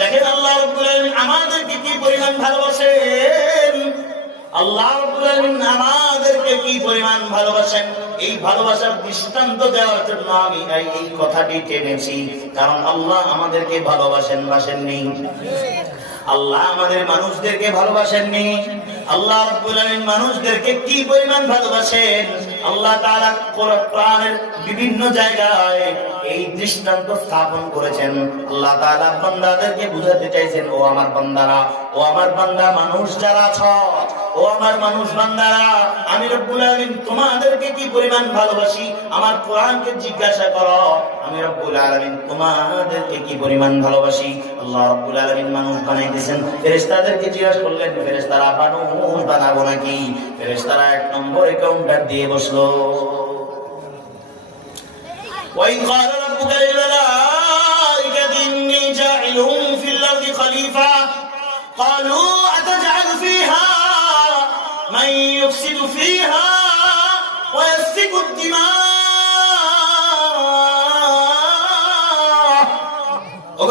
দেখেন আল্লাহ রাব্বুল আলামিন আমাদেরকে কি পরিমাণ ভালোবাসেন। আল্লাহ রাব্বুল আলামিন আমাদেরকে কি পরিমাণ ভালোবাসেন, এই ভালোবাসার দৃষ্টান্ত দেওয়ার জন্য আমি এই কথাটি টেনেছি। কারণ আল্লাহ আমাদেরকে ভালোবাসেননি? আল্লাহ আমাদের মানুষদেরকে ভালোবাসেননি? আল্লাহ রাব্বুল আলামিন মানুষদেরকে কি পরিমাণ ভালোবাসেন, আল্লাহ তাআলা কোরআনের বিভিন্ন জায়গায় এই দৃষ্টান্ত স্থাপন করেছেন। আল্লাহ তাআলা বান্দাদেরকে বুঝাতে চাইছেন, ও আমার বান্দারা, ও আমার বান্দা মানুষ যারা আছো, ও আমার মানুষ বান্দারা, আমি রব্বুল আলামিন তোমাদেরকে কি পরিমাণ ভালোবাসি আমার কোরআনকে জিজ্ঞাসা করো, আমি রব্বুল আলামিন তোমাদেরকে কি পরিমাণ ভালোবাসি। আল্লাহ রব্বুল আলামিন মানুষ বানাইতেছেন, ফেরেশতাদেরকে জিজ্ঞাসা করলেন, ফেরেশতারা মানুষ বানাবো নাকি? ফেরেশতারা এক নম্বরে কাউন্টার দিয়ে বসলো। وَإِذْ قَالَ رَبُّكَ لِلْمَلَائِكَةِ إِنِّي جَاعِلٌ فِي الْأَرْضِ خَلِيفَةً قَالُوا أَتَجْعَلُ فِيهَا مَن يُفْسِدُ فِيهَا وَيَسْفِكُ الدِّمَاءَ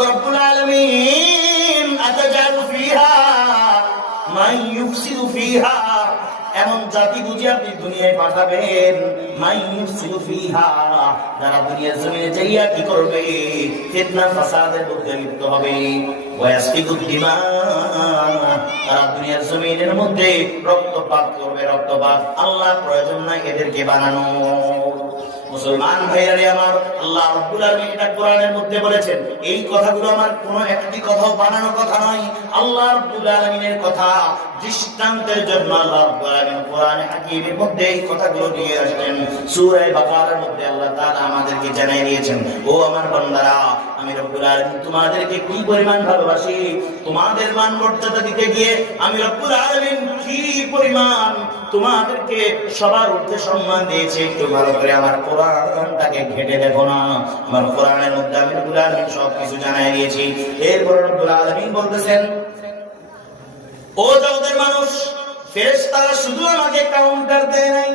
رَبُّ الْعَالَمِينَ أَتَجْعَلُ فِيهَا مَن يُفْسِدُ فِيهَا এমন জাতি বুঝি আপনি দুনিয়ায় পাঠাবেন, মাইয়ুফসিদু ফিহা, যারা দুনিয়ার জমিনে যাইয়া কি করবে? ফিতনা ফাসাদের মধ্যে লিপ্ত হবে। ওয়াসফিকু দিমা, তারা দুনিয়ার জমিনের মধ্যে রক্তপাত করবে, রক্তপাত। আল্লাহ প্রয়োজন নাই এদেরকে বানানো। মুসলমান ভাইয়ারে আমার, আল্লাহ রাব্বুল আলামিন এটা কোরআনের মধ্যে বলেছেন। এই কথাগুলো আমার কোনো একটি কথাও বানানো কথা নয়, আল্লাহ রাব্বুল আলামিনের কথা। দৃষ্টান্তের জন্য আল্লাহ রাব্বুল আলামিন কোরআনে হাকীমের মধ্যে এই কথাগুলো নিয়ে আসলেন। সূরা বাকারার মধ্যে আল্লাহ তাআলা আমাদেরকে জানিয়ে দিয়েছেন, ও আমার বান্দারা, আমি রব্বুল আলামিন তোমাদেরকে কি পরিমাণ ভালোবাসি। তোমাদের মান মর্যাদা দিতে গিয়ে আমি রব্বুল আলামিন কি পরিমাণ তোমাদেরকে সবার ঊর্ধ্বে সম্মান দিয়েছে। একটু ভালো করে আমার কোরআনটাকে ঘেটে দেখো না, আমার কোরআনের মধ্যে আমি রব্বুল আলামিন সবকিছু জানিয়ে দিয়েছি। এরপর রব্বুল আলামিন বলতেছেন, ও জগতের মানুষ, ফেরেশতারা শুধু আমাকে কাউন্টার দেয় নাই,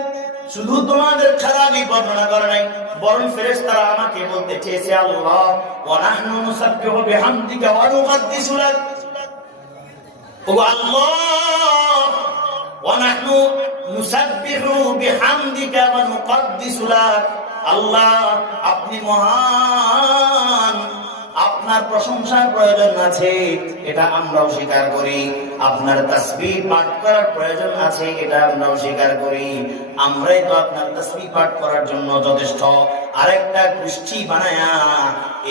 শুধু তোমাদের খারাপই বর্ণনা করে নাই, বরং ফেরেশতারা আমাকে বলতে চেয়েছে, আল্লাহ ওয়া নাহনু নুসাব্বিহু বিহামদিকা ওয়া নুকদ্দিসু লাক। ও আল্লাহ, ওয়া নাহনু নুসাব্বিহু বিহামদিকা ওয়া নুকদ্দিসু লাক। আল্লাহ আপনি মহান, আপনার প্রশংসার প্রয়োজন আছে, এটা আমরাও স্বীকার করি। আপনার তাসবিহ পাঠ করার প্রয়োজন আছে, এটা আমরাও স্বীকার করি। আমরাই তো আপনার তাসবিহ পাঠ করার জন্য যথেষ্ট। আরেকটা গোষ্ঠী বানায়া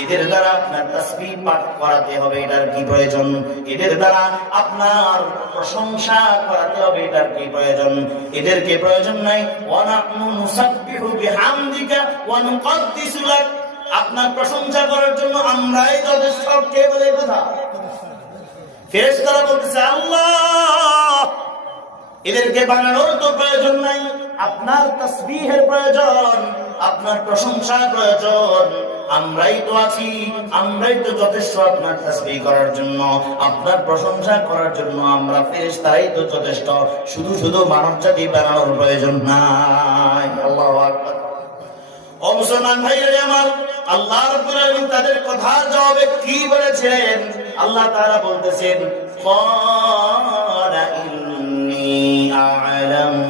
এদের দ্বারা আপনার তাসবিহ পাঠ করাতে হবে, এটার কি প্রয়োজন? এদের দ্বারা আপনার প্রশংসা করাতে হবে, এটার কি প্রয়োজন? এদেরকে প্রয়োজন নাই। ওয়া নাহনু নুসাব্বিহু বিহামদিকা ওয়া নুকদ্দিসু লাক, আপনার প্রশংসা করার জন্য আমরাই যথেষ্ট। কে বলে কথা? ফেরেশতারা বলতেছে, আল্লাহ এদেরকে বানানোর তো প্রয়োজন নাই, আপনার তাসবিহের প্রয়োজন, আপনার প্রশংসার প্রয়োজন। আমরাই তো আছি, আমরাই তো যথেষ্ট আপনার তাসবিহ করার জন্য, আপনার প্রশংসা করার জন্য। আমরা ফেরেশতারাই তো যথেষ্ট, শুধু শুধু মানব জাতি বানানোর প্রয়োজন নাই। আল্লাহু আকবার। ও মুসলমান ভাইরা আমার, আল্লাহ রাব্বুল আলামিন তাদের কথার জবাবে কি বলেছেন? আল্লাহ তাআলা বলতেছেন, ক্বালা ইন্নী আ'লামু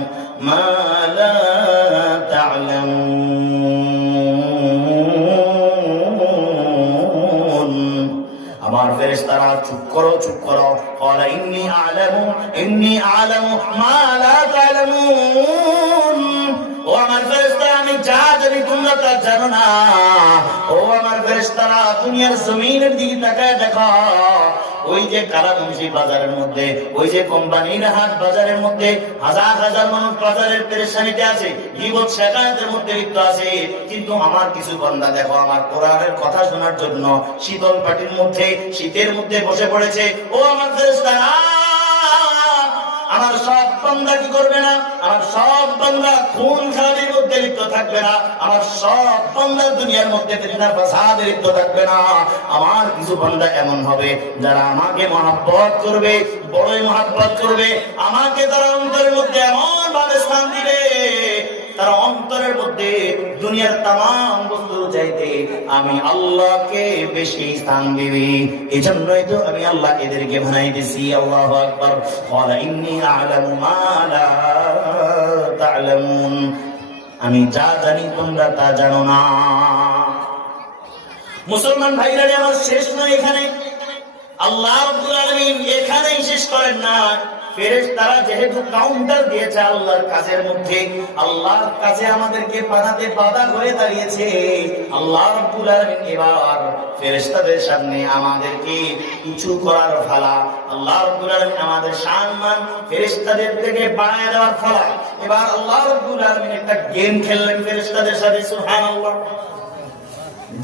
মা লা তা'লামুন। আমার ফেরেশতারা চুপ করো, চুপ করো। ক্বালা ইন্নী আ'লামু মা লা তা'লামুন। ও আমার ফেরেশতারা, আমি যা জানি তোমরা তা জানো না। ও আমার ফেরেশতারা, দুনিয়ার জমিনের দিকে তাকায় দেখো। ওই যে কারামুন্সি বাজারের মধ্যে, ওই যে কোম্পানির হাট বাজারের মধ্যে হাজার হাজার মানুষ বাজারের পেরেশানিতে আছে, গীবত শিকায়তের মধ্যে লিপ্ত আছে। কিন্তু আমার কিছু বান্দা দেখো, আমার কোরআনের কথা শোনার জন্য শীতল পাটির মধ্যে, শীতের মধ্যে বসে পড়েছে। ও আমার ফেরেশতারা, আমার সব বান্দা কি করবে না? আমার সব বান্দা খুন খারাপের মধ্যে লিপ্ত থাকবে না। আমার সব বান্দা দুনিয়ার মধ্যে ফিতনা ফাসাদে লিপ্ত থাকবে না। আমার কিছু বান্দা এমন হবে যারা আমাকে মহব্বত করবে, বড়ই মহব্বত করবে। আমাকে তারা অন্তরের মধ্যে এমন ভাবে স্থান দিবে, তার অন্তরের মধ্যে দুনিয়ার তামাম বস্তু চাইতে আমি আল্লাহকে বেশি স্থান দিবি। এজন্যই তো আমি আল্লাহ এদেরকে বানাইতেছি। আল্লাহু আকবার। ক্বালা ইন্নী আ'লামু মা লা তা'লামুন, আমি যা জানি তোমরা তা জানো না। মুসলমান ভাইরা আমার শেষ নয় এখানে, আল্লাহ রাব্বুল আলামিন এখানেই শেষ করেন না। ফেরেশতারা যেহেতু কাউন্টার দিয়েছে আল্লাহর কাজের মধ্যে, আল্লাহর কাজে আমাদেরকে বানাতে বাধা হয়ে দাঁড়িয়েছে, আল্লাহ রাব্বুল আলামিন এবার ফেরেশতাদের সামনে আমাদেরকে উঁচু করার ফালা, আল্লাহ রাব্বুল আলামিন আমাদের সম্মান ফেরেশতাদের থেকে বাড়ায় দেওয়ার ফালা। এবার আল্লাহ রাব্বুল আলামিন একটা গেম খেললেন ফেরেশতাদের সাথে। সুবহানাল্লাহ।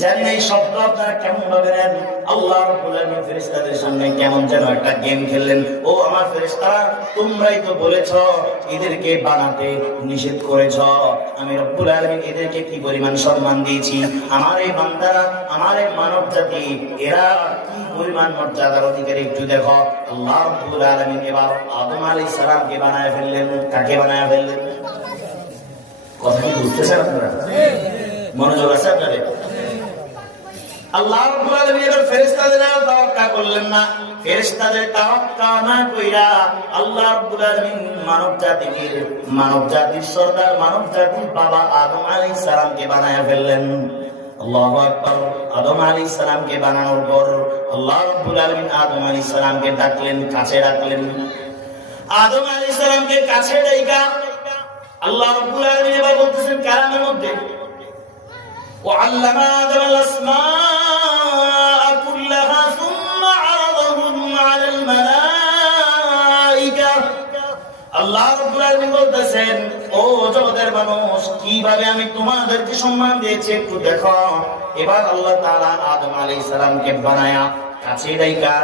জানি না এই শব্দ আপনারা কেমন ভাবে নেন। আল্লাহ রাব্বুল আলামিন ফেরেশতাদের সামনে কেমন যেন একটা গেম খেললেন। ও আমার ফেরেশতারা, তোমরাই তো বলেছ এদেরকে বানাতে নিষেধ করেছ, আমি রব্বুল আলামিন এদেরকে কি পরিমাণ সম্মান দিয়েছি। আমার এই বান্দারা, আমার এই মানব জাতি, এরা কি পরিমাণ মর্যাদার অধিকারী একটু দেখো। আল্লাহ রাব্বুল আলামিন এবার আদম আলাইহিস সালামকে বানায় ফেললেন। কাকে বানায় ফেললেন? কথা কি বুঝতেছেন আপনারা? মনোযোগ আছে আপনাদের? আল্লাহ রাব্বুল আলামিন এবার ফেরেশতাদের তাওয়াক্কা করলেন না। ফেরেশতাদের তাওয়াক্কা না কইরা আল্লাহ রাব্বুল আলামিন মানব জাতির সরদার, মানব জাতির বাবা আদম আলাইহিস সালামকে বানায়া ফেললেন। আল্লাহু আকবার। আদম আলাইহিস সালামকে বানানোর পর আল্লাহ রাব্বুল আলামিন আদম আলাইহিস সালামকে ডাকলেন, কাছে ডাকলেন। আদম আলাইহিস সালামকে কাছে ডাইকা আল্লাহ রাব্বুল আলামিন এবার বলতেছেন কালামের মধ্যে, وعلم آدم الأسماء كلها ثم عرضهم على الملائكة। আল্লাহ রাব্বুল আলামিন বলতেছেন, ও জগতের মানুষ, কিভাবে আমি তোমাদেরকে সম্মান দিয়েছি একটু দেখো। এবার আল্লাহ তাআলা আদম আলাইহিস সালামকে বানায়া কাছে ডাইকা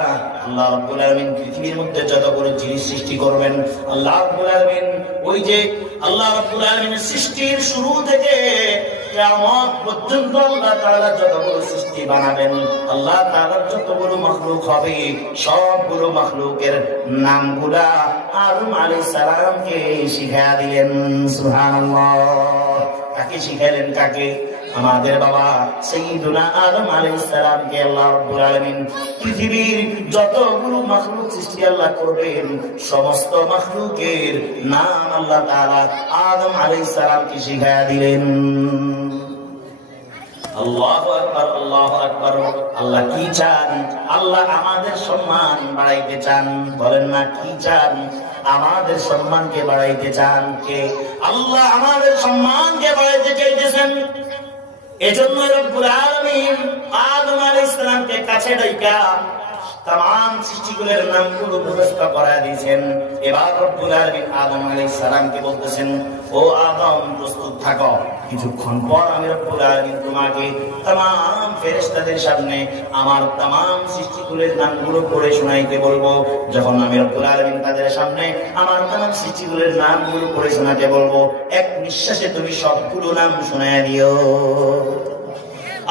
আল্লাহ রাব্বুল আলামিন পৃথিবীর মধ্যে যতগুলো জিনিস সৃষ্টি করবেন, আল্লাহ রাব্বুল আলামিন ওই যে আল্লাহ রাব্বুল আলামিনের সৃষ্টির শুরু থেকে কিয়ামত পর্যন্ত আল্লাহ তাআলা যতগুলো সৃষ্টি বানাবেন, আল্লাহ তাআলার যতগুলো মাখলুক হবে, সবগুলো মাখলুকের নামগুলা আদম আলাইহিস সালামকে শিখায়া দিলেন। সুবহানাল্লাহ। কাকে শিখাইলেন? কাকে? আমাদের বাবা সাইয়্যিদুনা আদম আলাইহিস সালামকে আল্লাহ রাব্বুল আলামিন পৃথিবীর যতগুলো মাখলুক সৃষ্টি আল্লাহ করবেন, সমস্ত মাখলুকের নাম আল্লাহ তাআলা আদম আলাইহিস সালামকে শিখায়া দিলেন। আল্লাহু আকবার, আল্লাহু আকবার। আল্লাহ কি চান? আল্লাহ আমাদের সম্মান বাড়াইতে চান। বলেন না, কি চান? আমাদের সম্মানকে বাড়াইতে চান। কে? আল্লাহ আমাদের সম্মানকে বাড়াইতে চাইতেছেন। এজন্য রব্বুল আলামিন আদম আলাইহিস সালামকে কাছে ডাইকা तमाम সৃষ্টিগুলোর নামগুলো মুখস্থ করায় দিয়েছেন। এবার রব্বুল আলামিন আদম আলাইহিস সালামকে বলতেছেন, ও আদম, প্রস্তুত থাকো, কিছুক্ষণ পর আমি রব্বুল আলামিন তোমাকে तमाम ফেরেশতাদের সামনে আমার तमाम সৃষ্টিগুলোর নামগুলো পড়ে শোনাইতে বলবো। যখন আমি রব্বুল আলামিন তাদের সামনে আমার तमाम সৃষ্টিগুলোর নামগুলো পড়ে শোনাতে বলবো, এক নিঃশ্বাসে তুমি সবগুলো নাম শোনায় দিও।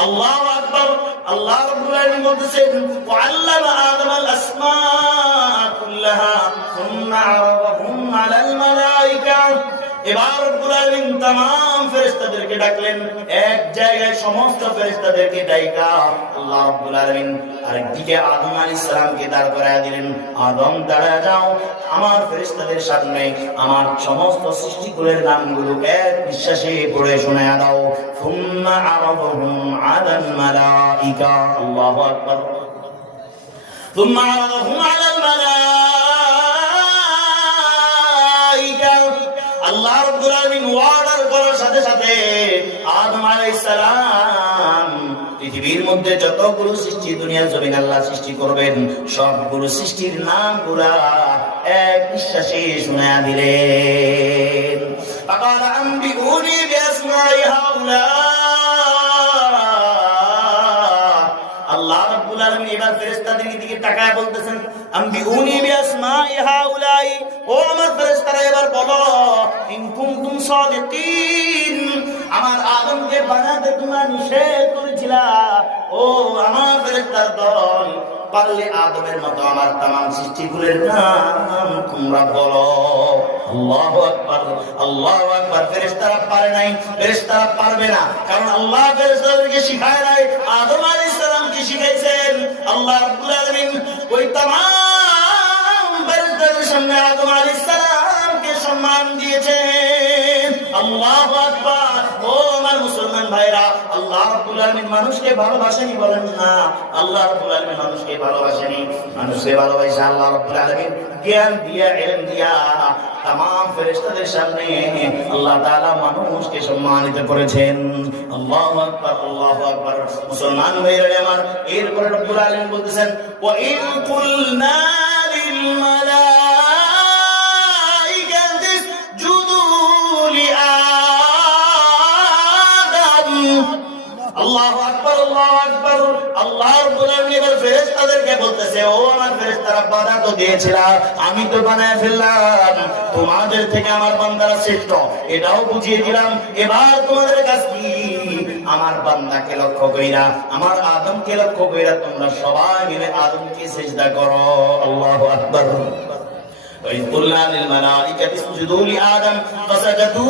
আল্লাহু আকবার। আল্লাহ রাব্বুল আলামিন বলতেছেন, ওয়াল্লামা আদামাল আসমা কুল্লাহা সুম্মা আরাদাহুম আলাল মালায়েকা। এবার রব্বুল আলামিন तमाम ফেরেশতাদেরকে ডাকলেন, এক জায়গায় সমস্ত ফেরেশতাদেরকে ডাইকা আল্লাহ রাব্বুল আলামিন আরেকদিকে আদম আলাইহিস সালামকে দাঁড় করায় দিলেন। আদম, দাঁড়ায় যাও, আমার ফেরেশতাদের সামনে আমার সমস্ত সৃষ্টিগুলোর নামগুলো এক নিঃশ্বাসে পড়ে শোনায়া দাও। সুম্মা আরাদাহুম আলাল মালায়েকা। আল্লাহু আকবার। সুম্মা আরাদাহুম আলাল মালায়েকা। আল্লাহ রাব্বুল আলামিন ওয়ার্ডার করার সাথে সাথে আদম আলাইহিস সালাম পৃথিবীর মধ্যে যতগুলো সৃষ্টি দুনিয়ার জমিন আল্লাহ সৃষ্টি করবেন, সবগুলো সৃষ্টির নামগুলা এক নিঃশ্বাসে শোনায়া দিলেন। ফাকালা আনবিউনি বিআসমাই হাউলা। আল্লাহ রাব্বুল আলামিন এবার ফেরেশতাদের দিকে তাকায় বলতেছেন, আনবিউনি বিআসমাই হাউলাই। ও আমার ফেরেশতারা, এবার বলো, ইন কুনতুম সাদিকিন, আমার আদমকে বানাতে তোমরা নিষেধ করেছিলা। ও আমার ফেরেশতার দল, পারলে আদমের মতো আমার তামাম সৃষ্টিগুলোর নাম তোমরা বলো। আল্লাহু আকবার, আল্লাহু আকবার। ফেরেশতারা পারে নাই, ফেরেশতারা পারবে না, কারণ আল্লাহ ফেরেশতাদেরকে শিখায় নাই, আদম আলাইহিস সালামকে শিখাইছেন। আল্লাহ রাব্বুল আলামিন ওই তামাম ফেরেশতাদের সামনে আদম আলাইহিস সালামকে সম্মান দিয়েছেন। আল্লাহু আকবার। ও আমার মুসলমান ভাইরা, আল্লাহ রাব্বুল আলামিন মানুষকে ভালোবাসেনি বলেন না? আল্লাহ রাব্বুল আলামিন মানুষকে ভালোবাসেনি, মানুষকে ভালোবাসে আল্লাহ রাব্বুল আলামিন জ্ঞান দিয়া, ইলম দিয়া तमाम ফেরেশতাদের সামনে আল্লাহ তাআলা মানুষকে সম্মানিত করেছেন। আল্লাহু আকবার, আল্লাহু আকবার। মুসলমান ভাইরা আমার, এরপরে রব্বুল আলামিন বলতেছেন, ওয়া ইন কুলনা লিল মালাইকাতি ইসজুদু লি আদম। আল্লাহু আকবার, আল্লাহু আকবার। আল্লাহ রাব্বুল আলামিন এবার ফেরেশতাদেরকে বলতেছে, ও আমার ফেরেশতারা, বাধা তো দিয়েছিলাম, আমি তো বানায় ফেললাম, তোমাদের থেকে আমার বান্দারা শ্রেষ্ঠ, এটাও বুঝিয়ে দিলাম। এবার তোমাদের কাছ কি, আমার বান্দাকে লক্ষ্য কইরা, আমার আদমকে লক্ষ্য কইরা তোমরা সবাই মিলে আদমকে সিজদা করো। আল্লাহু আকবার। ওয়া কুলনা লিল মালাইকাতি ইসজুদু লি আদম ফাসাজাদু।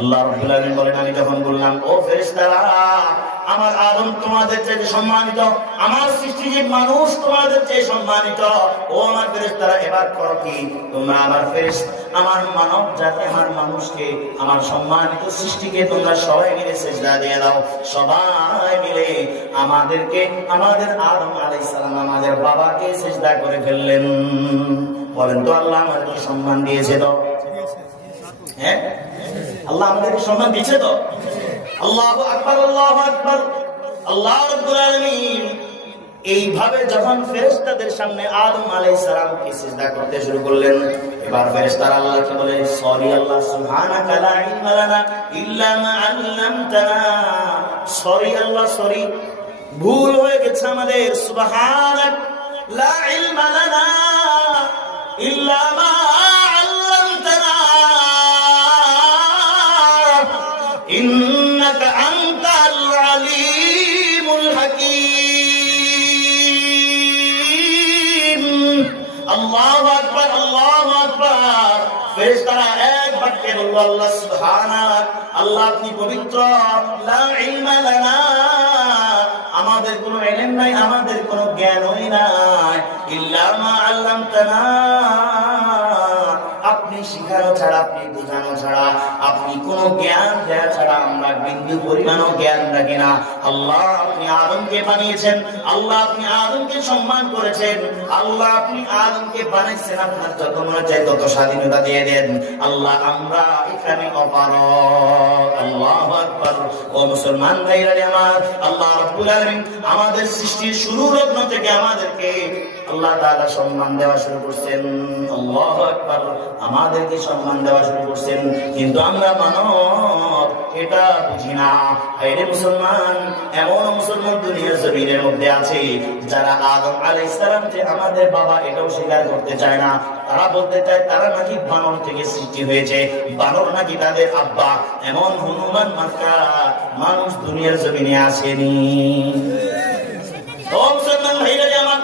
আল্লাহ রাব্বুল আলামিন বলেন, আমি যখন বললাম, ও ফেরেশতারা, আমার আদম তোমাদের চেয়ে সম্মানিত, আমার সৃষ্টিজীব মানুষ তোমাদের চেয়ে সম্মানিত, ও আমার ফেরেশতারা, এবার করো কি, তোমরা আমার আমার মানব জাতি, আমার মানুষকে, আমার সম্মানিত সৃষ্টিকে তোমরা সবাই মিলে সিজদা দিয়ে দাও। সবাই মিলে আমাদেরকে, আমাদের আদম আলাইহিস সালাম, আমাদের বাবাকে সিজদা করে ফেললেন। বলেন তো, আল্লাহ আমাদেরকে সম্মান দিয়েছে তো? হ্যাঁ, আল্লাহ আমাদেরকে সম্মান দিয়েছে তো? আল্লাহু আকবার, আল্লাহু আকবার। আল্লাহ রাব্বুল আলামিন এইভাবে যখন ফেরেশতাদের সামনে আদম আলাইহিস সালামকে সিজদা করতে শুরু করলেন, এবার ফেরেশতারা আল্লাহকে বলে, সরি আল্লাহ, সুবহানাকা লা ইলমা লানা ইল্লা মা আল্লামতানা। সরি আল্লাহ, সরি, ভুল হয়ে গেছে আমাদের। সুবহানাক লা ইলমা লানা ইল্লা মা আল্লামতানা ইন্নাকা আনতাল আলিমুল হাকীম। আল্লাহু আকবার, আল্লাহু আকবার। ফেরেশতারা এক বাক্যে বলল, আল্লাহ সুবহানাক, আল্লাহ আপনি পবিত্র, লা ইলমা লানা, আমাদের কোনো ইলম নাই, আমাদের কোনো জ্ঞানই নাই, ইল্লা মা আল্লামতানা, আপনি শিখানো ছাড়া, আপনি বোঝানো ছাড়া, আপনি কোনো জ্ঞান দেওয়া ছাড়া আমরা বিন্দু পরিমাণও জ্ঞান রাখি না। আল্লাহ আপনি আদমকে বানিয়েছেন, আল্লাহ আপনি আদমকে সম্মান করেছেন, আল্লাহ আপনি আদমকে বানাইছেন, আপনার যত মনে চাই তত স্বাধীনতা দিয়ে দেন। আল্লাহ আমরা এখানে অপারগ। আল্লাহু আকবার। ও মুসলমান ভাইরা আমার, আল্লাহ রাব্বুল আলামিন আমাদের সৃষ্টির শুরু লগ্ন থেকে আমাদেরকে আল্লাহ তাআলা সম্মান দেওয়া শুরু করছেন। আল্লাহু আকবার। আমাদেরকে সম্মান দেওয়া শুরু করছেন, কিন্তু আমরা মানব এটা বুঝি না। আরে মুসলমান, এমন মুসলমান দুনিয়ার জমিনের মধ্যে আছে যারা আদম আলাইহিস সালাম যে আমাদের বাবা এটাও স্বীকার করতে চায় না। তারা বলতে চায় তারা নাকি বানর থেকে সৃষ্টি হয়েছে, বানর নাকি তাদের আব্বা। এমন হনুমান মার্কা মানুষ দুনিয়ার জমিনে আসেনি। ও মুসলমান ভাইরা আমার,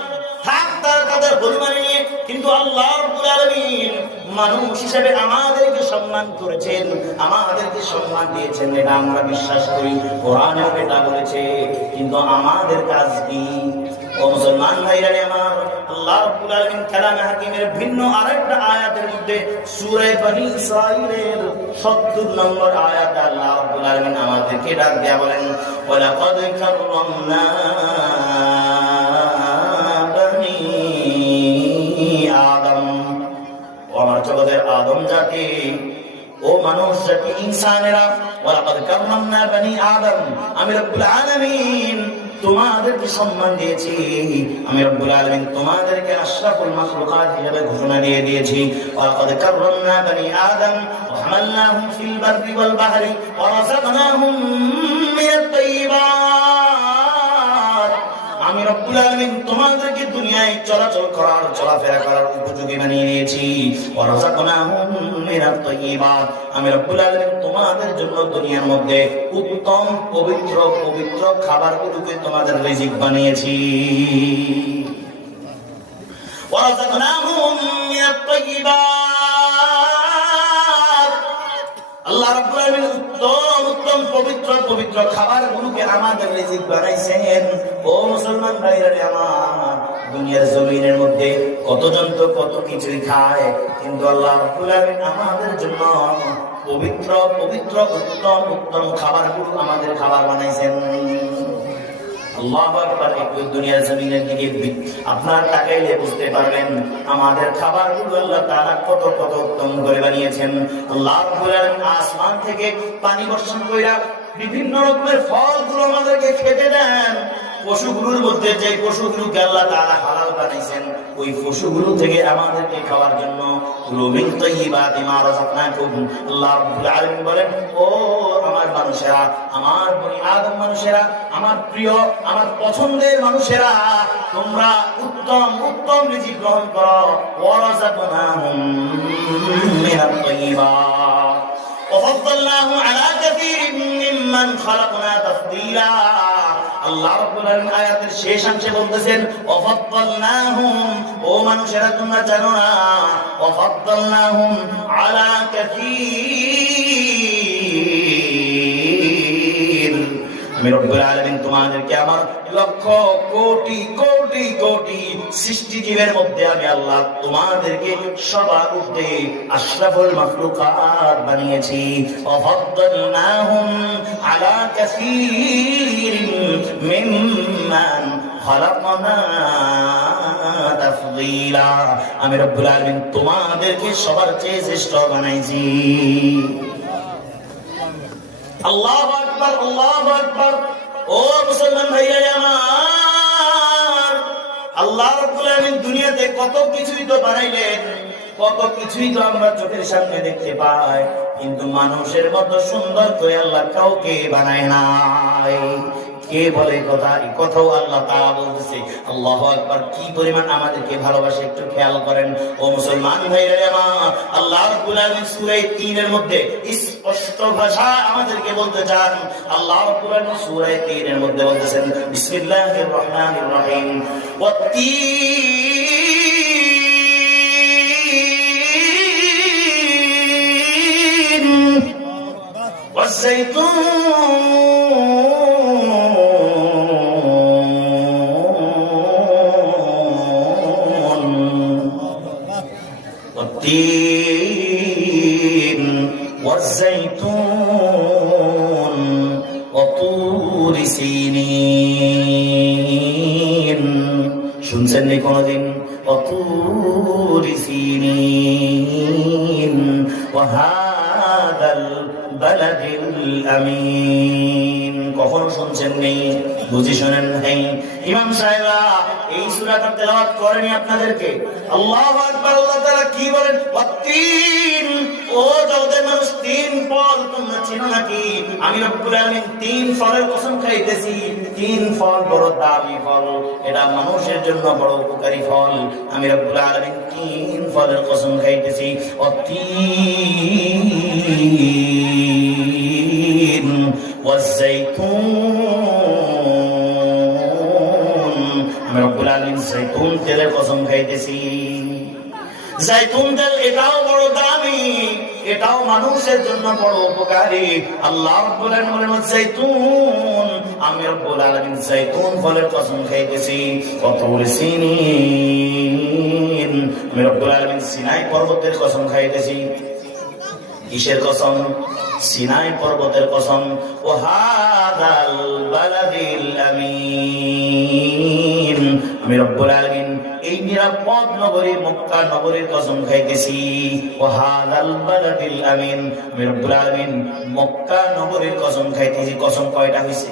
থাক তাদের হনুমানি নিয়ে, কিন্তু আল্লাহ রাব্বুল আলামিন মানুষ হিসেবে আমাদেরকে সম্মান করেছেন, আমাদেরকে সম্মান দিয়েছেন, এটা আমরা বিশ্বাস করি, কোরআনেও এটা বলেছে। কিন্তু আমাদের কাজ কি? ও মুসলমান ভাইরা আমার, আল্লাহ রাব্বুল আলামিন কালামে হাকিমের ভিন্ন আরেকটা আয়াতের মধ্যে সূরা বনী ইসরাঈলের ৭০ নম্বর আয়াতে আল্লাহ রাব্বুল আলামিন আমাদেরকে ডাক দেয়া বলেন, ওয়ালাকাদ কাররামনা বনী আদম। ও আমার জগতের আদম জাতি, ও মানুষ জাতি, ইনসানেরা, ওয়ালাকাদ কাররামনা বনী আদম, আমি রব্বুল আলামিন তোমাদেরকে সম্মান দিয়েছি, আমি রব্বুল আলামিন তোমাদেরকে আশরাফুল মাখলুকাত হিসেবে ঘোষণা দিয়ে দিয়েছি। ওয়ালাকাদ কাররামনা বনী আদম ওয়া হামালনাহুম ফিল বাররি ওয়াল বাহরি ওয়া রাযাকনাহুম মিনাত তাইয়্যিবাত। আমি রব্বুল আলামিন তোমাদেরকে দুনিয়া দুনিয়ায় চলাচল করার চলাফেরা করার উপযোগী বানিয়ে দিয়েছি। ওয়ারাযাকনাহুম মিনাত তাইয়্যিবাত, আমি রব্বুল আলামিন তোমাদের জন্য দুনিয়ার মধ্যে উত্তম পবিত্র পবিত্র খাবারগুলোকে তোমাদের রিজিক বানিয়েছি। ওয়ারাযাকনাহুম মিনাত তাইয়্যিবাত, আল্লাহ রাব্বুল আলামিন উত্তম উত্তম পবিত্র পবিত্র খাবারগুলোকে আমাদের রিজিক বানাইছেন। ও মুসলমান ভাইরা আমার, দুনিয়ার জমিনের মধ্যে কতজন তো কত কিছুই খায়, কিন্তু আল্লাহ রাব্বুল আলামিন আমাদের জন্য পবিত্র পবিত্র উত্তম উত্তম খাবারগুলো আমাদের খাবার বানাইছেন। আল্লাহু আকবার। একটু দুনিয়ার জমিনের দিকে আপনার তাকাইলে বুঝতে পারবেন আমাদের খাবারগুলো আল্লাহ তাআলা কত কত উত্তম করে বানিয়েছেন। আল্লাহ রাব্বুল আলামিন আসমান থেকে পানি বর্ষণ কইরা বিভিন্ন রকমের ফলগুলো আমাদেরকে খেতে দেন। পশুগুলোর মধ্যে যে পশুগুলোকে আল্লাহ তাআলা হালাল বানাইছেন, ওই পশুগুলো থেকে আমাদেরকে খাওয়ার জন্য রুমিন তাইয়্যিবাতি মা রাযাকনাকুম, আল্লাহ রাব্বুল আলামিন বলেন, ও আমার মানুষেরা, আমার বনি আদম মানুষেরা, আমার প্রিয় আমার পছন্দের মানুষেরা, তোমরা উত্তম উত্তম রিজিক গ্রহণ করো। ওয়ারাযাকনাহুম মিনাত তাইয়্যিবাত ওয়াফাদ্দালনাহু আলা কাসীরিন মিম্মান খালাকনা তাফদীলা। আল্লাহ রাব্বুল আলামিন আয়াতের শেষ অংশে বলতেছেন, ওয়াফাদ্দালনাহুম, ও মানুষেরা তোমরা জানো না, ওয়াফাদ্দালনাহুম আলা কাসীর, আমি রব্বুল আলামিন তোমাদেরকে আমার লক্ষ কোটি কোটি কোটি সৃষ্টিজীবের মধ্যে আমি আল্লাহ তোমাদেরকে সবার ঊর্ধ্বে আশরাফুল মাখলুকাত বানিয়েছি। ওয়াফাদ্দালনাহুম আলা কাসীরিন মিম্মান খালাকনা তাফদীলা, আমি রব্বুল আলামিন তোমাদেরকে সবার চেয়ে শ্রেষ্ঠ বানাইছি। আল্লাহু আকবার, আল্লাহু আকবার। ও মুসলমান ভাইরা আমার, আল্লাহ রাব্বুল আলামিন দুনিয়াতে কত কিছুই তো বানাইলেন, কত কিছুই তো আমরা চোখের সামনে দেখতে পাই, কিন্তু মানুষের মতো সুন্দর করে আল্লাহ কাউকে বানায় নাই। কে বলে কথা? এই কথাও আল্লাহ তাআলা বলতেছে। আল্লাহু আকবার। কি পরিমাণ আমাদেরকে ভালোবাসে একটু খেয়াল করেন। ও মুসলমান ভাইরা আমার, আল্লাহ রাব্বুল আলামিন সূরা ৩ এর মধ্যে স্পষ্ট ভাষা আমাদেরকে বলতে চান। আল্লাহ রাব্বুল আলামিন সূরা ৩ এর মধ্যে বলতেছেন, বিসমিল্লাহির রহমানির রহিম, ওয়াত-তিন ওয়াজ-যাইতুন والتين والزيتون وطور سينين, শুনছেন নি কোনদিন? وطور سينين وهذا البلد الأمين, কখনো শুনছেন নেই? বুঝি শোনেন নাই? ইমাম সাহেবরা এই সূরাটা তেলাওয়াত করেনি আপনাদেরকে? আল্লাহু আকবার। আল্লাহ তাআলা কি বলেন? ওয়াত-তিন, ও জগতের মানুষ, তিন ফল তোমরা চিনো নাকি? আমি রব্বুল আলামিন তিন ফলের কসম খাইতেছি। তিন ফল বড় দামি ফল, এটা মানুষের জন্য বড় উপকারী ফল। আমি রব্বুল আলামিন তিন ফলের কসম খাইতেছি। ওয়াত-তিন ওয়াজ-যাইতুন, আমি রব্বুল আলামিন যাইতুন তেলের কসম খাইতেছি। যাইতুন তেল এটাও বড় দামি, এটাও মানুষের জন্য বড় উপকারী। আল্লাহ রাব্বুল আলামিন বলেন যাইতুন, আমি রব্বুল আলামিন যাইতুন ফলের কসম খাইতেছি। ওয়াতুর সিনিন, আমি রব্বুল আলামিন সিনাই পর্বতের কসম খাইতেছি। কিসের কসম? সিনাই পর্বতের কসম। ওয়াহাদাল বালাদিল আমিন, আমি রব্বুল আলামিন এই নিরাপদ নগরী মক্কা নগরীর কসম খাইতেছি। ওয়াহাদাল বালাদিল আমিন, আমি রব্বুল আলামিন মক্কা নগরীর কসম খাইতেছি। কসম কয়টা হইছে?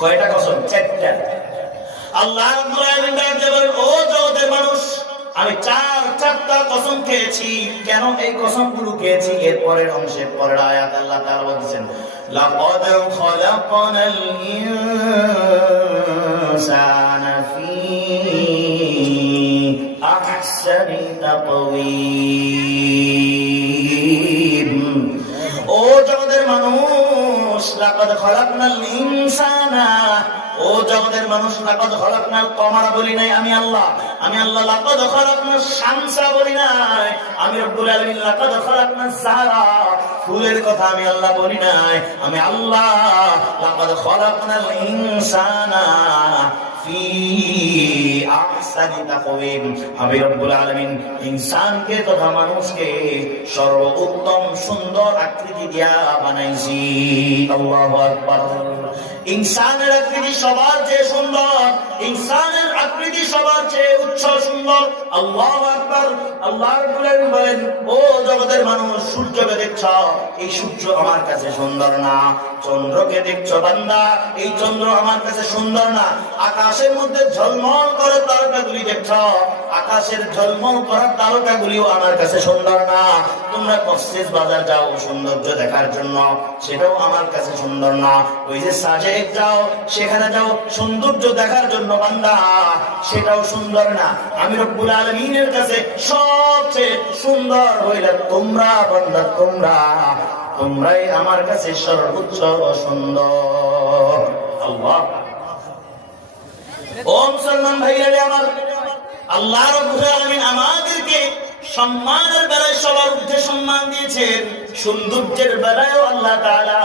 কয়টা কসম? চারটা। আল্লাহ রাব্বুল আলামিন বলেন, ও জগতের মানুষ, আমি চারটা কসম খেয়েছি। কেন এই কসমগুলো খেয়েছি? এর পরের অংশে পরের আয়াত আল্লাহ তাআলা বলছেন, লাকাদ খালাকনাল ইনসানা ফি আহসানি তাকওয়িম। ও জগতের মানুষ, লাকাদ খালাকনাল ইনসানা, ও জগতের মানুষ, লাকাদ খালাকনাল কমারা বলি নাই আমি আল্লাহ, আমি আল্লাহ লাকাদ খালাকনাস শামসা বলি নাই, আমি রব্বুল আলামিন লাকাদ খালাকনাস জাহরা, ফুলের কথা আমি আল্লাহ বলি নাই, আমি আল্লাহ লাকাদ খালাকনাল ইনসানা ফি আহসানি তাকওয়িম। আমি রব্বুল আলামিন ইনসানকে তথা মানুষকে সর্বোত্তম সুন্দর আকৃতি দিয়া বানাইছি। আল্লাহু আকবার। ইনসানের আকৃতি সবার চেয়ে সুন্দর, ইনসানের আকৃতি সবার চেয়ে উচ্ছল সুন্দর। আল্লাহু আকবার। আল্লাহ রাব্বুল আলামিন বলেন, ও জগতের মানুষ, সূর্যকে দেখছো, এই সূর্য আমার কাছে সুন্দর না। চন্দ্রকে দেখছো বান্দা, এই চন্দ্র আমার কাছে সুন্দর না। আকাশের মধ্যে ঝলমল করে তারকাগুলি দেখছো, আকাশের ঝলমল করা তারকাগুলিও আমার কাছে সুন্দর না। তোমরা কক্সেস বাজার যাও সৌন্দর্য দেখার জন্য, সেটাও আমার কাছে সুন্দর না। ওই যে সাজে যাও, সেখানে যাও সৌন্দর্য দেখার জন্য বান্দা, সেটাও সুন্দর না। আমি রব্বুল আলামিনের কাছে সবচেয়ে সুন্দর হইলে তোমরা বান্দা, তোমরাই আমার কাছে সর্বোচ্চ সুন্দর। আল্লাহ। ও মুসলমান ভাইরা আমার, আল্লাহ রাব্বুল আলামিন আমাদেরকে সম্মানের বেলায় সবার ঊর্ধ্বে সম্মান দিয়েছেন, সৌন্দর্যের বেলায়ও আল্লাহ তাআলা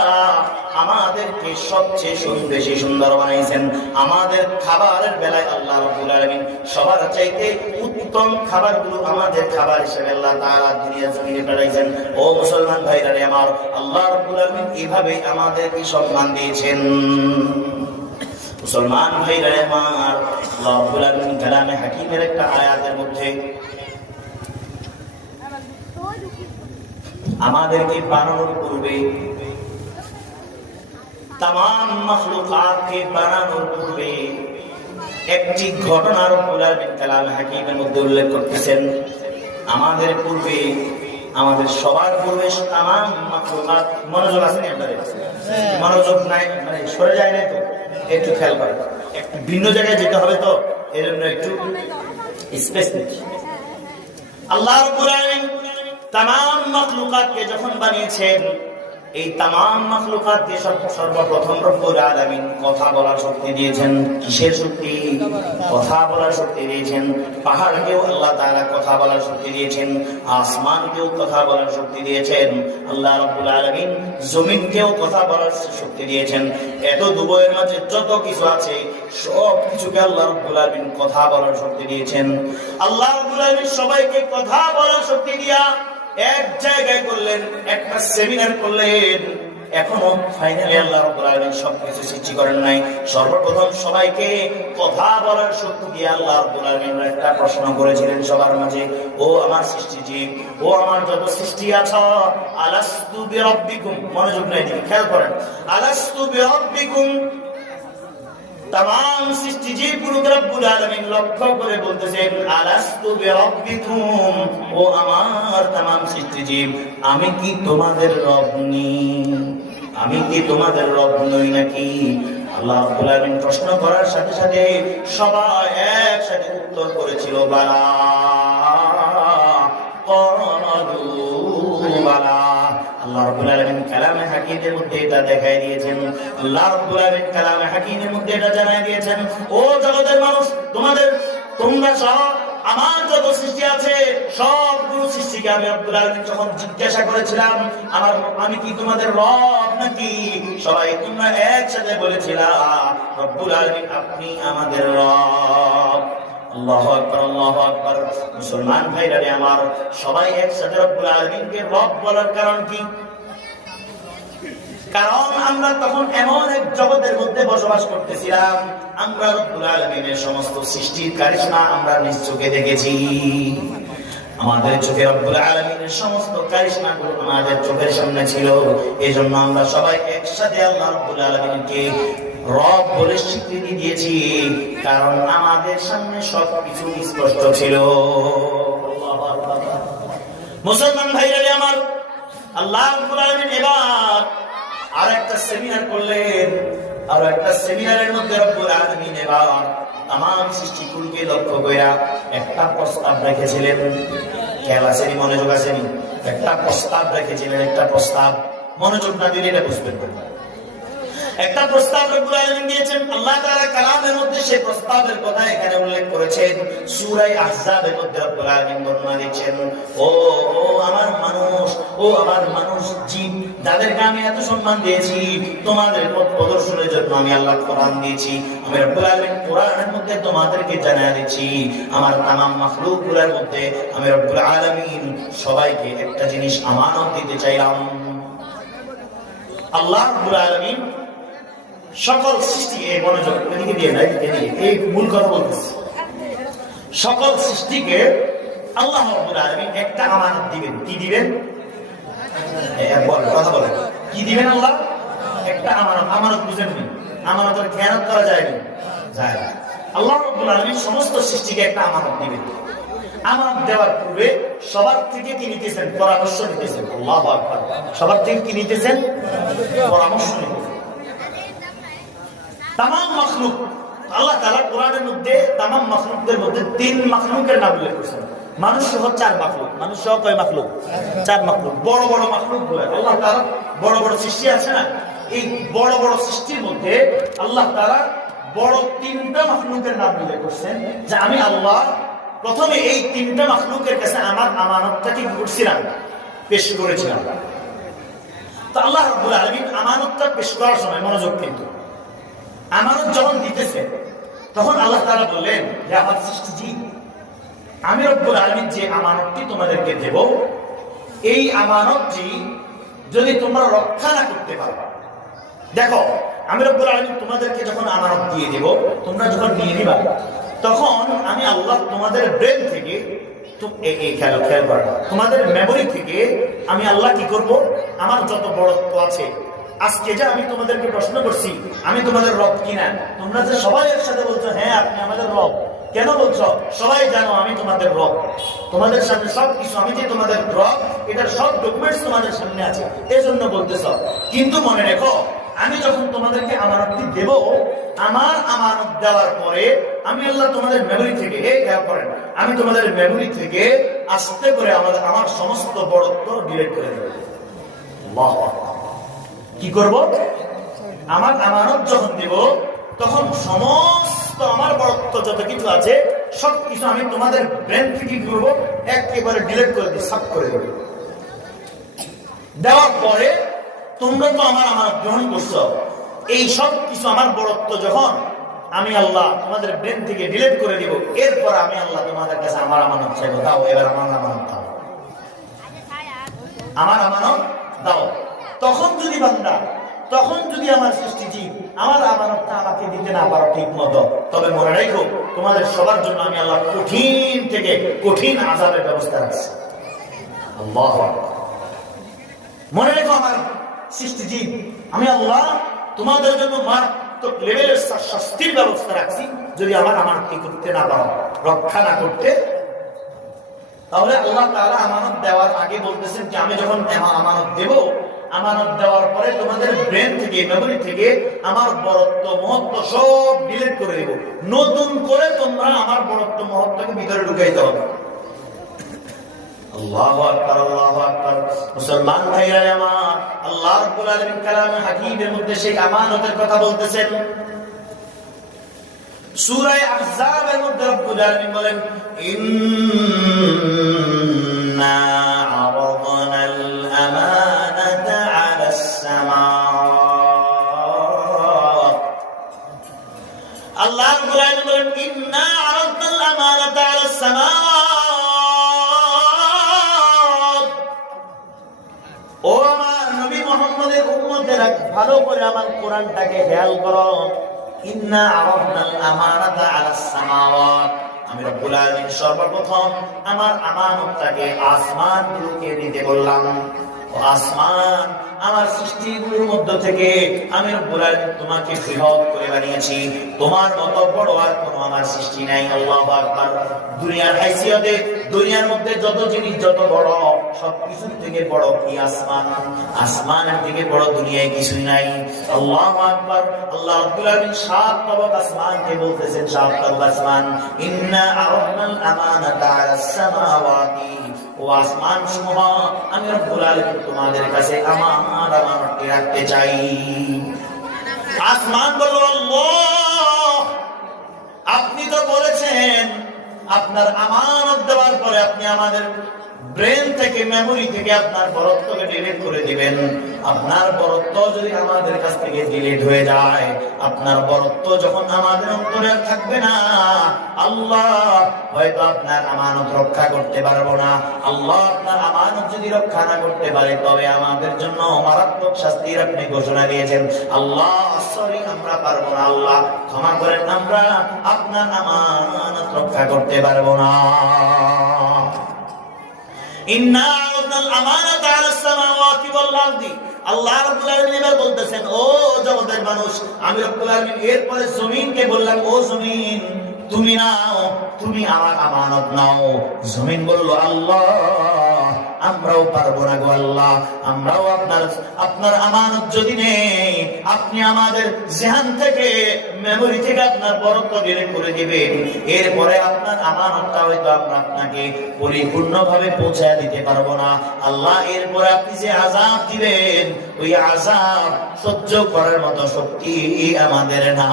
আমাদেরকে সবচেয়ে বেশি সুন্দর বানাইছেন। আমাদের খাবারের বেলায় আল্লাহ রাব্বুল আলামিন সবার চাইতে উত্তম খাবারগুলো আমাদের খাবার হিসেবে আল্লাহ তাআলা দুনিয়া জমিনে পাঠাইছেন। ও মুসলমান ভাইরা আমার, আল্লাহ রাব্বুল আলামিন এইভাবে আমাদেরকে সম্মান দিয়েছেন। মুসলমান ভাইরা আমার, আল্লাহ রাব্বুল আলামিন কালামে হাকিমের একটা আয়াতের মধ্যে আমাদেরকে বানানোর পূর্বে, তামাম মাখলুকাতকে বানানোর পূর্বে একটি ঘটনার রাব্বুল আলামিন কালামে হাকিমের মধ্যে উল্লেখ করতেছেন। আমাদের পূর্বে, আমাদের সবার পূর্বে তামাম মাখলুকাত, মনোযোগ আছে না আপনাদের? মনোযোগ নাই মানে সরে যায় না তো, একটু খেয়াল করেন। একটু ভিন্ন জায়গায় যেতে হবে তো, এর জন্য একটু স্পেস নিচ্ছি। আল্লাহ রাব্বুল আলামিন তামাম মাখলুকাতকে যখন বানিয়েছেন, এই তামাম মাখলুকাতকে সর্বপ্রথম রব্বুল আলামিন কথা বলার শক্তি দিয়েছেন। কিসের শক্তি? কথা বলার শক্তি দিয়েছেন। পাহাড়কেও আল্লাহ তাআলা কথা বলার শক্তি দিয়েছেন, আসমানকেও কথা বলার শক্তি দিয়েছেন। আল্লাহ রাব্বুল আলামিন জমিনকেও কথা বলার শক্তি দিয়েছেন। এত দুবয়ের মাঝে যত কিছু আছে সব কিছুকে আল্লাহ রাব্বুল আলামিন কথা বলার শক্তি দিয়েছেন। আল্লাহ রাব্বুল আলামিন সবাইকে কথা বলার শক্তি দিয়া এক জায়গায় করলেন, একটা সেমিনার করলেন। এখনো ফাইনালি আল্লাহ রাব্বুল আলামিন সবকিছু সৃষ্টি করেন নাই। সর্বপ্রথম সবাইকে কথা বলার শক্তি দিয়ে আল্লাহ রাব্বুল আলামিন একটা প্রশ্ন করেছিলেন সবার মাঝে, ও আমার সৃষ্টিজীব, ও আমার যত সৃষ্টি আছে, আলাস্তু বিরাব্বিকুম, মনোযোগ নাই দিকে খেয়াল করেন, আলাস্তু বিরাব্বিকুম। তামাম সৃষ্টিজীবগুলো রব্বুল আলামিন লক্ষ্য করে বলতেছেন, আলাস্তু বিরাব্বিকুম, ও আমার তামাম সৃষ্টিজীব, আমি কি তোমাদের রব নই? আমি কি তোমাদের রব নই নাকি? আল্লাহ রাব্বুল আলামিন প্রশ্ন করার সাথে সাথে সবাই একসাথে উত্তর করেছিল, বালা, ক্বালু বালা। আল্লাহ রাব্বুল আলামিন কালামে হাকিমের মধ্যে এটা দেখাই দিয়েছেন। আল্লাহ রাব্বুল আলামিন কালামে হাকিমের মধ্যে এটা জানাই দিয়েছেন, ও জগতের মানুষ, তোমরা সব আমার যত সৃষ্টি আছে সবগুলো সৃষ্টিকে আমি রব্বুল আলামিন যখন জিজ্ঞাসা করেছিলাম, আমি কি তোমাদের রব নাকি, সবাই তোমরা একসাথে বলেছিলা, রব্বুল আলামিন আপনি আমাদের রব। আল্লাহু আকবার, আল্লাহু আকবার। মুসলমান ভাইরা আমার, সবাই একসাথে রব্বুল আলামিনকে রব বলার কারণ কি? কারণ আমরা তখন এমন এক জগতের মধ্যে বসবাস করতেছিলাম, আমরা রব্বুল আলামিনের সমস্ত সৃষ্টির কারিশমা আমরা নিজ চোখে দেখেছি। আমাদের চোখে রব্বুল আলামিনের সমস্ত কারিশমাগুলো আমাদের চোখের সামনে ছিল। এই জন্য আমরা সবাই একসাথে আল্লাহ রব্বুল আলামিনকে রব বলে স্বীকৃতি দিয়েছি, কারণ আমাদের সামনে সবকিছু স্পষ্ট ছিল। মুসলমান ভাইরা আমার, আল্লাহ রাব্বুল আলামিন এবার আর একটা সেমিনার করলেন। আর একটা সেমিনারের মধ্যে রব্বুল আলামিন এবার তামাম সৃষ্টিকুলকে লক্ষ্য কইরা একটা প্রস্তাব রেখেছিলেন। খেয়াল আসেনি? মনোযোগ আসেনি? একটা প্রস্তাব রেখেছিলেন, একটা প্রস্তাব। মনোযোগ না দিলে এটা বুঝবেন না। একটা প্রস্তাব রব্বুল আলামিন দিয়েছেন। আল্লাহ তাআলা কালামের মধ্যে সেই প্রস্তাবের কথা এখানে উল্লেখ করেছেন। সূরা আহজাবের মধ্যে রব্বুল আলামিন বর্ণনা দিয়েছেন, ও আমার মানুষ, ও আমার মানুষ জিন, যাদেরকে আমি এত সম্মান দিয়েছি, তোমাদের পথ প্রদর্শনের জন্য আমি আল্লাহ কোরআন দিয়েছি। আমি রব্বুল আলামিন কোরআনের মধ্যে তোমাদেরকে জানিয়ে দিচ্ছি, আমার তামাম মাখলুকগুলোর মধ্যে আমি রব্বুল আলামিন সবাইকে একটা জিনিস আমানত দিতে চাইলাম। আল্লাহ রাব্বুল আলামিন সকল সৃষ্টি, এই মনোযোগ এদিকে দিয়ে নাই, এই মূল কথা বলতেছি, সকল সৃষ্টিকে আল্লাহ রাব্বুল আলামিন একটা আমানত দিবেন। কি দিবেন? কথা বলেন, কি দিবেন? আল্লাহ একটা আমানত। আমানত বুঝেন নি? আমানতের খেয়ানত করা যায় না, যায় না। আল্লাহ রাব্বুল আলামিন সমস্ত সৃষ্টিকে একটা আমানত দিবেন। আমানত দেওয়ার পূর্বে সবার থেকে কি নিতেছেন? পরামর্শ নিতেছেন। আল্লাহু আকবার। সবার থেকে কি নিতেছেন? পরামর্শ নিতেছেন। তামাম মাখলুক, আল্লাহ তাআলা কোরআনের মধ্যে তামাম মাখলুকদের মধ্যে 3 মাখলুকের নাম উল্লেখ করেছেন। মানুষ সহ 4 মাখলুক। মানুষ সহ কয় মাখলুক? 4 মাখলুক। বড় বড় মাখলুক বলে আল্লাহ তাআলা বড় বড় সৃষ্টি আছে না, এই বড় বড় সৃষ্টির মধ্যে আল্লাহ তাআলা বড় 3টা মাখলুকের নাম উল্লেখ করেছেন, যে আমি আল্লাহ প্রথমে এই 3টা মাখলুকের কাছে আমার আমানতটাকে কি করছিলাম? পেশ করেছিলাম। তো আল্লাহ রাব্বুল আলামিন আমানতটা পেশ করার সময়, মনোযোগ, কিন্তু আমানত যখন দিতেছে তখন আল্লাহ তাআলা বললেন যে আমার সৃষ্টি জি, আমি রব্বুল আলামিন যে আমানতটি তোমাদেরকে দেব, এই আমানতটি যদি তোমরা রক্ষা না করতে পারো, দেখো আমি রব্বুল আলামিন তোমাদেরকে যখন আমানত দিয়ে দেব, তোমরা যখন নিয়ে নিবা, তখন আমি আল্লাহ তোমাদের ব্রেন থেকে, খেয়াল করো, তোমাদের মেমোরি থেকে আমি আল্লাহ কি করব? আমার যত বড়ত্ব আছে, আজকে যে আমি তোমাদেরকে প্রশ্ন করছি আমি তোমাদের রব কিনা, তোমরা যে সবাই একসাথে বলছো হ্যাঁ আপনি আমাদের রব, কেন বলছো? সবাই জানো আমি তোমাদের রব, তোমাদের সামনে সবকিছু, আমি যে তোমাদের রব এটার সব ডকুমেন্টস তোমাদের সামনে আছে, এজন্য বলতেছ। কিন্তু মনে রেখো, আমি যখন তোমাদেরকে আমানতটি দেব, আমার আমানত দেওয়ার পরে আমি আল্লাহ তোমাদের মেমোরি থেকে, খেয়াল করেন, আমি তোমাদের মেমোরি থেকে আস্তে করে আমার সমস্ত বড়ত্ব ডিলিট করে দেব। আল্লাহু আকবার। কি করব? আমার আমানত যখন দেব, তখন সমস্ত আমার বড়ত্ব যত কিছু আছে সবকিছু আমি তোমাদের ব্রেন থেকে কি করবো? একেবারে ডিলিট করে দিই, সাফ করে দেব। দেওয়ার পরে তোমরা তো আমার আমানত গ্রহণ করছো, এই সব কিছু আমার বড়ত্ব যখন আমি আল্লাহ তোমাদের ব্রেন থেকে ডিলিট করে দিব, এরপর আমি আল্লাহ তোমাদের কাছে আমার আমানত চাইবো, দাও এবার আমার আমানত দাও, আমার আমানত দাও। তখন যদি বান্দা, তখন যদি আমার সৃষ্টি জীব আমার আমানতটা আমাকে দিতে না পারো ঠিক মতো, তবে মনে রাখো তোমাদের সবার জন্য আমি আল্লাহ কঠিন থেকে কঠিন আযাবের ব্যবস্থা রাখছি। আল্লাহু আকবার। মনে রেখো আমার সৃষ্টি জীব আমি আল্লাহ তোমাদের জন্য মারাত্মক লেভেলের শাস্তির ব্যবস্থা রাখছি যদি আমার আমানতকে করতে না পারো, রক্ষা না করতে। তাহলে আল্লাহ তাআলা আমানত দেওয়ার আগে বলতেছেন যে আমি যখন আমানত দেব, আমানত দেওয়ার পরে তোমাদের ব্রেন থেকে, মেমোরি থেকে আমার বড়ত্ব মহত্ব সব ডিলিট করে দেব, নতুন করে তোমরা আমার বড়ত্ব মহত্বকে ভিতরে ঢুকাইতে হবে। আল্লাহু আকবার, আল্লাহু আকবার। মুসলমান ভাইরা আমার, আল্লাহ রাব্বুল আলামিন কালামে হাকিমের মধ্যে সেই আমানতের কথা বলতেছেন। সূরা আহজাবের মধ্যে রব্বুল আলামিন বলেন, ইন্না আরাদনাল আমানাতা আলাস সামাওয়াত। আল্লাহ রাব্বুল আলামিন বলেন, ইন্না আরাদনাল আমানাতা আলাস সামাওয়াত। ও আমার নবী মুহাম্মদের উম্মতেরা, ভালো করে আমার কোরআনটাকে খেয়াল করো। ইন্না আরাদনাল আমানাতা আলাস সামাওয়াত, আমি রব্বুল আলামিন সর্বপ্রথম আমার আমানতটাকে আসমানগুলোকে দিতে বললাম। ও আসমান, আমার সৃষ্টিগুলোর মধ্য থেকে আমি রব্বুল আলামিন তোমাকে বৃহৎ করে বানিয়েছি, তোমার মতো বড় আর কোনো আমার সৃষ্টি নাই। আল্লাহু আকবার। দুনিয়ার হাইসিয়তে, দুনিয়ার মধ্যে যত জিনিস যত বড়, সবকিছুর থেকে বড় কি আসমান। আসমানের থেকে বড় দুনিয়ায় কিছুই নাই। আল্লাহু আকবার। আল্লাহ রাব্বুল আলামিন সাত তবক আসমানকে বলতেছেন, সাত তবক আসমান, ইন্না আরাদনাল আমানাতা আলাস সামাওয়াতি, ও আসমান সমূহ আমি রব্বুল আলামিন তোমাদের কাছে আমানতটি রাখতে চাই। আসমান বলল, আল্লাহ আপনি তো বলেছেন আপনার আমানত দেওয়ার পরে আপনি আমাদের ব্রেন থেকে, মেমোরি থেকে আপনার বরত্বকে ডিলিট করে দিবেন। আপনার বরত্ব যদি আমাদের কাছ থেকে ডিলিট হয়ে যায়, আপনার বরত্ব যখন আমাদের অন্তরে আর থাকবে না, আল্লাহ হয়তো আপনার আমানত রক্ষা করতে পারবো না। আল্লাহ আপনার আমানত যদি রক্ষা না করতে পারে, তবে আমাদের জন্য মারাত্মক শাস্তির আপনি ঘোষণা দিয়েছেন। আল্লাহ সরি, আমরা পারবো না, আল্লাহ ক্ষমা করেন, আমরা আপনার আমানত রক্ষা করতে পারবো না। ইন্না আরাদনাল আমানাতা আলাস সামাওয়াতি ওয়াল আরদি, আল্লাহ রাব্বুল আলামিন এবার বলতেছেন, ও জগতের মানুষ, আমি রব্বুল আলামিন এরপরে জমিনকে বললাম, ও জমিন তুমি নাও, তুমি আমার আমানত নাও। জমিন বলল, আল্লাহ আমরাও পারবো না গো আল্লাহ, আমরাও আপনার আমানত যদি নেই, আপনি আমাদের জেহান থেকে, মেমোরি থেকে আপনার বরত্ব ডিলিট করে দিবেন, এরপরে আপনার আমানতটা হয়তো আমরা আপনাকে পরিপূর্ণভাবে পৌঁছায় দিতে পারবো না। আল্লাহ এরপরে আপনি যে আযাব দিবেন, ওই আযাব সহ্য করার মতো শক্তি আমাদের না।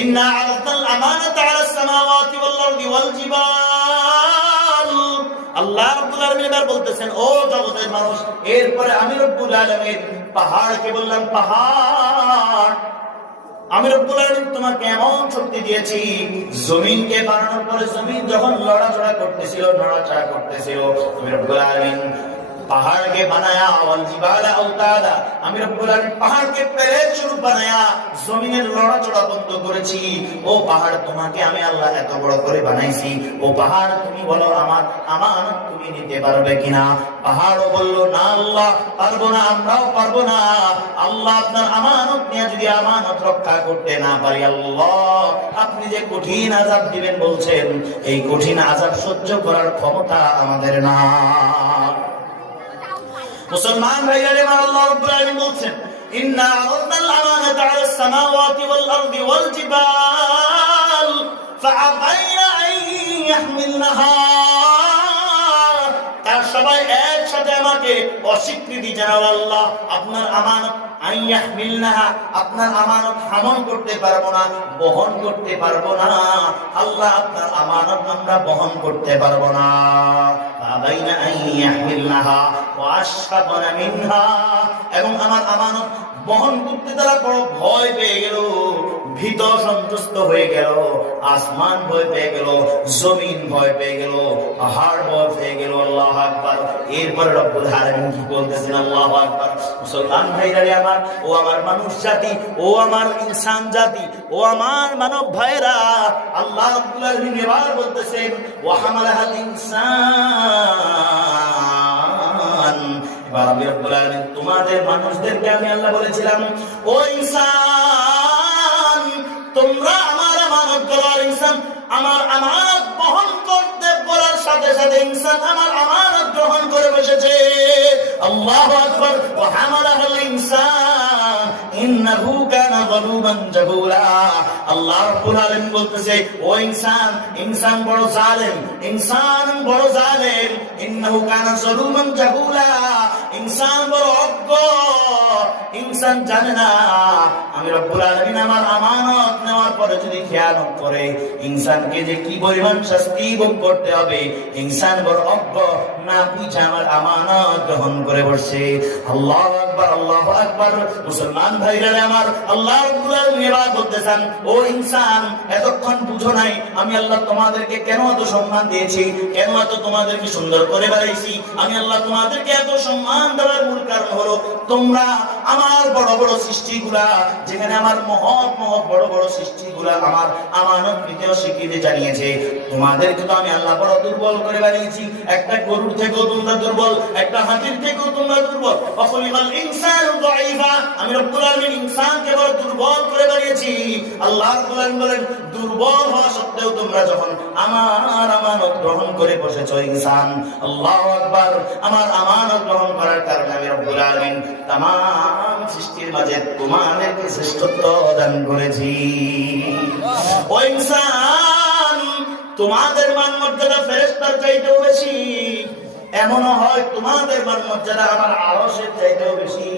ইন্না আরাদনাল আমানাতা আলাস সামাওয়াতি ওয়াল আরদি ওয়াল জিবাল, আল্লাহ রাব্বুল আলামিন এবার বলতেছেন, ও জগতের মানুষ, এরপরে আমি রব্বুল আলামিন পাহাড়কে বললাম, পাহাড় আমি রব্বুল আলামিন তোমাকে এমন শক্তি দিয়েছি, জমিনকে বানানোর পরে জমিন যখন লড়াচড়া করতেছিল, নড়াচড়া করতেছিল, আমি রব্বুল আলামিন পাহাড়কে বানায়া, ওয়াল জিবালা আওতাদা, আমি রব্বুল আলামিন পাহাড়কে প্লেট স্বরূপ বানায়া জমিনের লড়াচড়া বন্ধ করেছি। ও পাহাড়, তোমাকে আমি আল্লাহ এত বড় করে বানাইছি, ও পাহাড় তুমি বলো আমার আমানত তুমি নিতে পারবে কিনা। পাহাড়ও বলল, না আল্লাহ পারবো না, আমরাও পারবো না। আল্লাহ আপনার আমানত নিয়ে যদি আমানত রক্ষা করতে না পারি, আল্লাহ আপনি যে কঠিন আযাব দিবেন বলছেন, এই কঠিন আযাব সহ্য করার ক্ষমতা আমাদের না। মুসলমান ভাইরা, আল্লাহ রাব্বুল আলামিন বলছেন, ইন্না আরাদনাল আমানাতা আলাস সামাওয়াতি ওয়াল আরদি ওয়াল জিবাল ফাআবাইনা আন ইয়াহমিলনাহা, তার সবাই একসাথে আমাকে অস্বীকৃতি জানাও, আল্লাহ আপনার আমানত আন ইয়াহমিলনাহা, আপনার আমানত হামল করতে পারবো না, বহন করতে পারবো না। আল্লাহ আপনার আমানত আমরা বহন করতে পারবো না। ফাআবাইনা আন ইয়াহমিলনাহা ওয়া আশফাকনা মিনহা, এবং আমার আমানত বহন করতে তারা বড় ভয় পেয়ে গেল, ভীত সন্ত্রস্ত হয়ে গেল। আসমান ভয় পেয়ে গেল, জমিন ভয় পেয়ে গেল, পাহাড় ভয় পেয়ে গেল। আল্লাহু আকবার। এরপরে রব্বুল আলামিন কি বলতেছেন, আল্লাহু আকবার। মুসলমান ভাইরা আমার, ও আমার মানুষ জাতি, ও আমার ইনসান জাতি, ও আমার মানব ভাইরা, আল্লাহ রাব্বুল আলামিন এবার বলতেছেন, ওয়া হামালাহাল ইনসান, এবার আমি রব্বুল আলামিন তোমাদের মানুষদেরকে আমি আল্লাহ বলেছিলাম, ও ইনসান তোমরা আমার আমানত করার, ইনসান আমার আমানত বহন করতে বলার সাথে সাথে ইনসান আমার আমানত গ্রহণ করে বসেছে। আল্লাহু আকবার। ওয়া হামালাহাল ইনসান ইন্নাহু কানা যালুমান জাহুলা, আল্লাহ রাব্বুল আলামিন বলতেছে, ও ইনসান, ইনসান বড় জালেম, ইনসান বড় জালেম, ইন্নাহু কানা যালুমান জাহুলা, ইনসান বড় অজ্ঞ, ইনসান জানে না আমি রব্বুল আলামিন আমার আমানত নেওয়ার পরে যদি খেয়ানত করে, ইনসানকে যে কি পরিমাণ শাস্তি ভোগ করতে হবে, ইনসান বড় অজ্ঞ, না বুঝে আমার আমানত গ্রহণ করে বসে। আল্লাহু আকবার, আল্লাহু আকবার। মুসলমান ভাইরা আমার, আল্লাহ রাব্বুল আলামিন এবার বলতেছেন, ও ইনসান এতক্ষণ বুঝো নাই আমি আল্লাহ তোমাদেরকে কেন এত সম্মান দিয়েছি, কেন এত তোমাদেরকে সুন্দর করে বানাইছি। আমি আল্লাহ তোমাদেরকে এত সম্মান দেওয়ার মূল কারণ হলো তোমরা আমার বড় বড় সৃষ্টিগুলা, যেখানে আমার মহৎ মহৎ বড় বড় সৃষ্টিগুলা আমার আমানত নিতে স্বীকৃতি জানিয়েছে, তোমাদেরকে তো আমি আল্লাহ বড় দুর্বল করে বানিয়েছি। একটা গরুর থেকেও তোমরা দুর্বল, একটা হাতির থেকেও তোমরা দুর্বল। ওয়াখলিকাল ইনসানু যায়ীফা, আমি রব্বুল আলামিন ইনসানকে বড় দুর্বল করে বানিয়েছি। আল্লাহ রাব্বুল আলামিন বলেন, দুর্বল হওয়া সত্ত্বেও তোমরা যখন আমার আমানত গ্রহণ করে বসেছো ইনসান, আল্লাহু আকবার, আমার আমানত গ্রহণ করার কারণে আমি রব্বুল আলামিন तमाम সৃষ্টির মাঝে তোমাদেরকে শ্রেষ্ঠত্ব দান করেছি। ও ইনসান, তোমাদের মান মর্যাদা ফেরেশতার চাইতেও বেশি। এমনও হয় তোমাদের মান মর্যাদা আমার আরশের চাইতেও বেশি।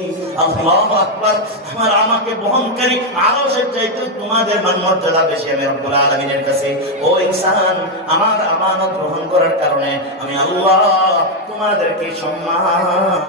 আল্লাহু আকবার, আমার আমাকে বহনকারী আরশের চাইতেও তোমাদের মান মর্যাদা বেশি আমি রব্বুল আলামিনের কাছে। ও ইনসান, আমার আমানত গ্রহণ করার কারণে আমি আল্লাহ তোমাদেরকে সম্মান